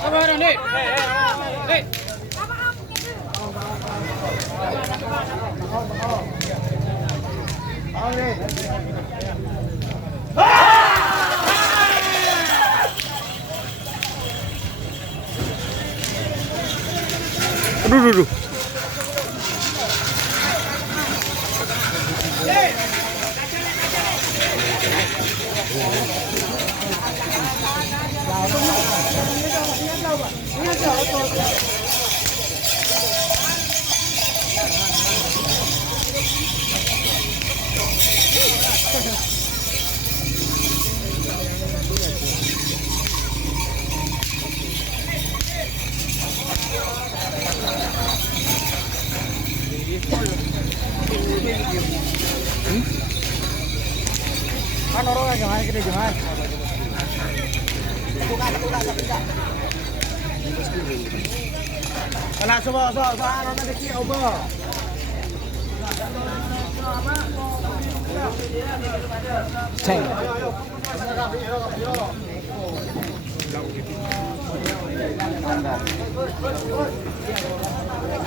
Apa nih? Hei. Aduh, aduh, aduh. Kan orang jangan gede jangan. Kena semua orang ada kiri apa? Ceng.